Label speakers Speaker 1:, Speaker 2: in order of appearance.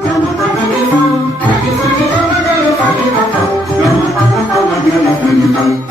Speaker 1: तमः तमः.